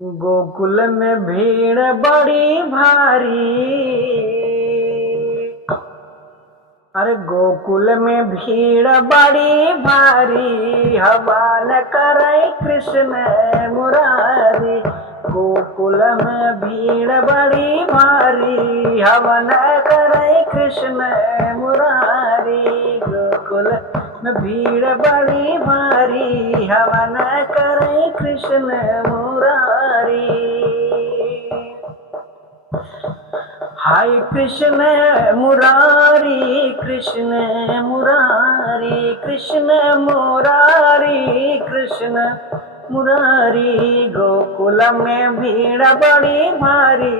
गोकुल में भीड़ बड़ी भारी। अरे गोकुल में भीड़ बड़ी भारी, हवन करे कृष्ण मुरारी। गोकुल में भीड़ बड़ी भारी, हवन करे कृष्ण मुरारी। गोकुल में भीड़ बड़ी भारी, हवन करे कृष्ण मुरारी। हाय कृष्ण मुरारी, कृष्ण मुरारी, कृष्ण मुरारी, कृष्ण मुरारी। गोकुल में भीड़ बड़ी भारी,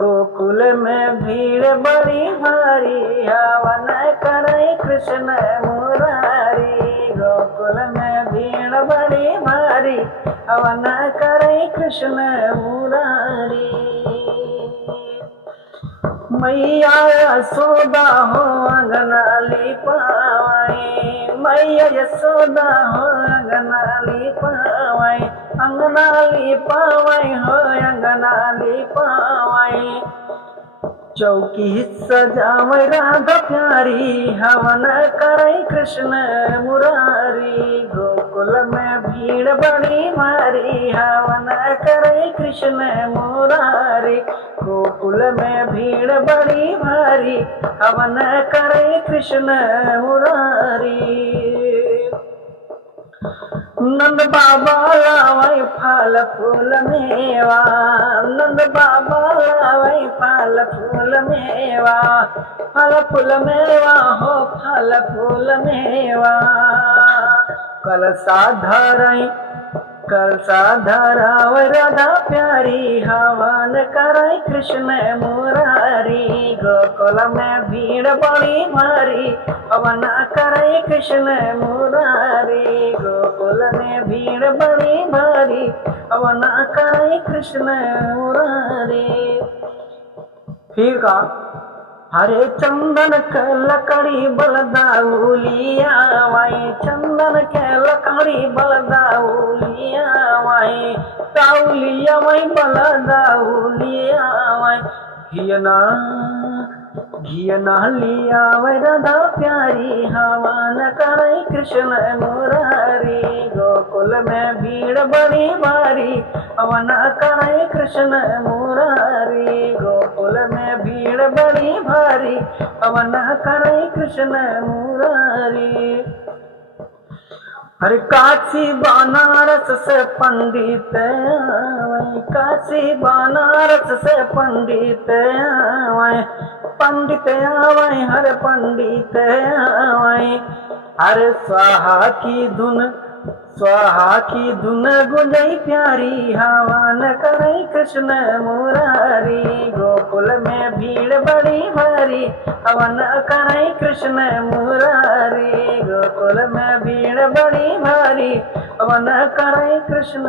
गोकुल में भीड़ बड़ी भारी, हवन करे कृष्ण मुरारी। गोकुल में भीड़ बड़ी भारी, हवन करे कृष्ण मुरारी। मैया यशोदा हो अंगना लिपावाई, मैया यशोदा हो अंगना लिपावाई, अंगना लिपावाई हो अंगना लिपावाई। चौकी सजावै राधा प्यारी, हवन करे कृष्ण मुरारी। गोकुल में भीड़ बड़ी भारी, हवन करे कृष्ण मुरारी। गोकुल में भीड़ बड़ी भारी, हवन करे कृष्ण मुरारी। नंद बाबा लावै फल फूल मेवा, नंद बाबा लावै फल फूल मेवा, फल फूल मेवा हो फल फूल मेवा। कलसा धरई कलसा धरावै राधा प्यारी, हवन करे कृष्ण मुरारी। गोकुल में भीड़ बड़ी भारी, हवन करे कृष्ण मुरारी। गोकुल में भीड़ बड़ी भारी, हवन करे कृष्ण मुरारी। फिर का हरे चंदन के लकड़ी बलदाउलिया वाई, चंदन के लकड़ी बलदाउलिया वाई, ताउलिया वाई बलदाउलिया वाई। घियना लिया वै राधा प्यारी, हवन करे कृष्ण मुरारी। गोकुल में भीड़ बड़ी भारी, हवन करे कृष्ण मुरारी। गोकुल में भीड़ बड़ी भारी, हवन करे कृष्ण मुरारी। अरे काशी बनारस से पंडित आवे, काशी बनारस से पंडित आवे, पंडित आवे हर पंडित आवे। अरे स्वाहा की धुन गुंजई प्यारी, हवन करे कृष्ण मुरारी। गोकुल में भीड़ बड़ी भारी, हवन करे कृष्ण मुरारी। गोकुल में भीड़ बड़ी भारी, हवन करे कृष्ण